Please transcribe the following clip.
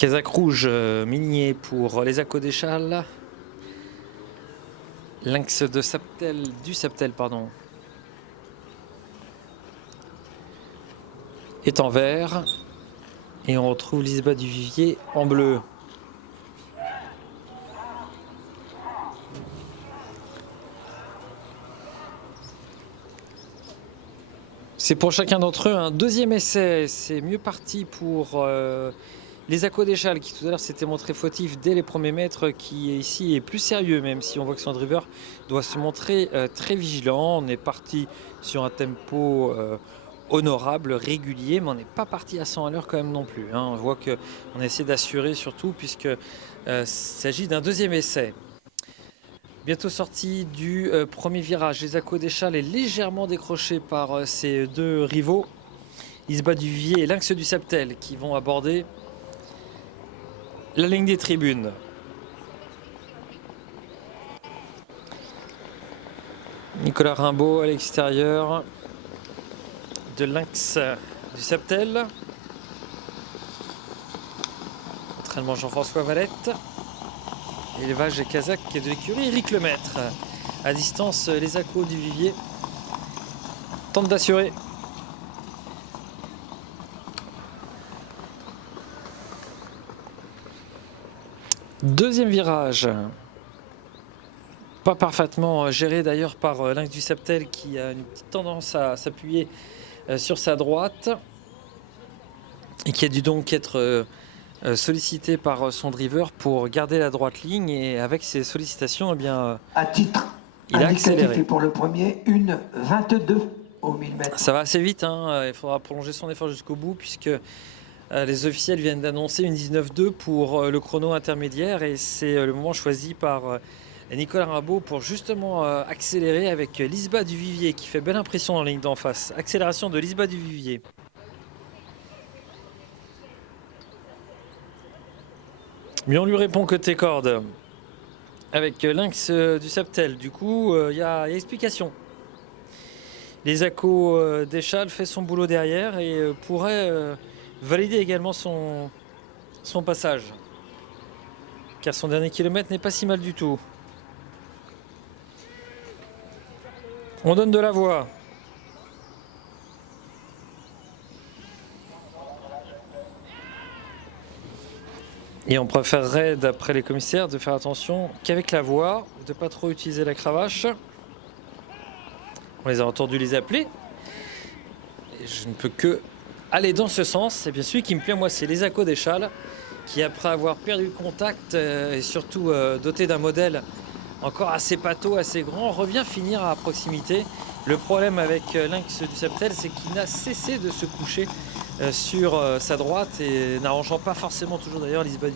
Casaque rouge minier pour les Accos d'Échal. Lynx de Saptel, du Saptel, pardon, est en vert. Et on retrouve Lisba du Vivier en bleu. C'est pour chacun d'entre eux un deuxième essai. C'est mieux parti pour les Accos d'Échal qui tout à l'heure s'était montré fautif dès les premiers mètres, qui ici est plus sérieux, même si on voit que son driver doit se montrer très vigilant. On est parti sur un tempo honorable, régulier, mais on n'est pas parti à 100 à l'heure quand même non plus. On voit qu'on essaie d'assurer surtout puisque s'agit d'un deuxième essai. Bientôt sorti du premier virage, les Accos d'Échal est légèrement décroché par ses deux rivaux, Lisba du Vivier et Lynx du Saptel, qui vont aborder la ligne des tribunes. Nicolas Rimbaud à l'extérieur de Lynx du Saptel. Entraînement Jean-François Valette. Élevage et Casaque de l'écurie Éric Lemaître. À distance, les Accos du Vivier tentent d'assurer. Deuxième virage. Pas parfaitement géré d'ailleurs par Lynx du Saptel, qui a une petite tendance à s'appuyer sur sa droite et qui a dû donc être sollicité par son driver pour garder la droite ligne, et avec ses sollicitations, eh bien, à titre il a accéléré. Pour le premier, 1,22 au 1000 mètres. Ça va assez vite, il faudra prolonger son effort jusqu'au bout, puisque les officiels viennent d'annoncer une 19,2 pour le chrono intermédiaire, et c'est le moment choisi par Nicolas Rimbaud pour justement accélérer avec Lisba du Vivier qui fait belle impression dans la ligne d'en face. Accélération de Lisba du Vivier. Mais on lui répond que tes cordes avec Lynx du Saptel. Du coup, il y a explication. Les Accos d'Échal fait son boulot derrière et pourrait valider également son passage. Car son dernier kilomètre n'est pas si mal du tout. On donne de la voie. Et on préférerait, d'après les commissaires, de faire attention qu'avec la voie, de ne pas trop utiliser la cravache. On les a entendus les appeler. Et je ne peux que aller dans ce sens. Et bien celui qui me plaît, moi, c'est les Accos d'Échal, qui après avoir perdu le contact et surtout doté d'un modèle encore assez pâteau, assez grand, revient finir à proximité. Le problème avec Lynx du Saptel, c'est qu'il n'a cessé de se coucher sur sa droite et n'arrangeant pas forcément toujours d'ailleurs Lisba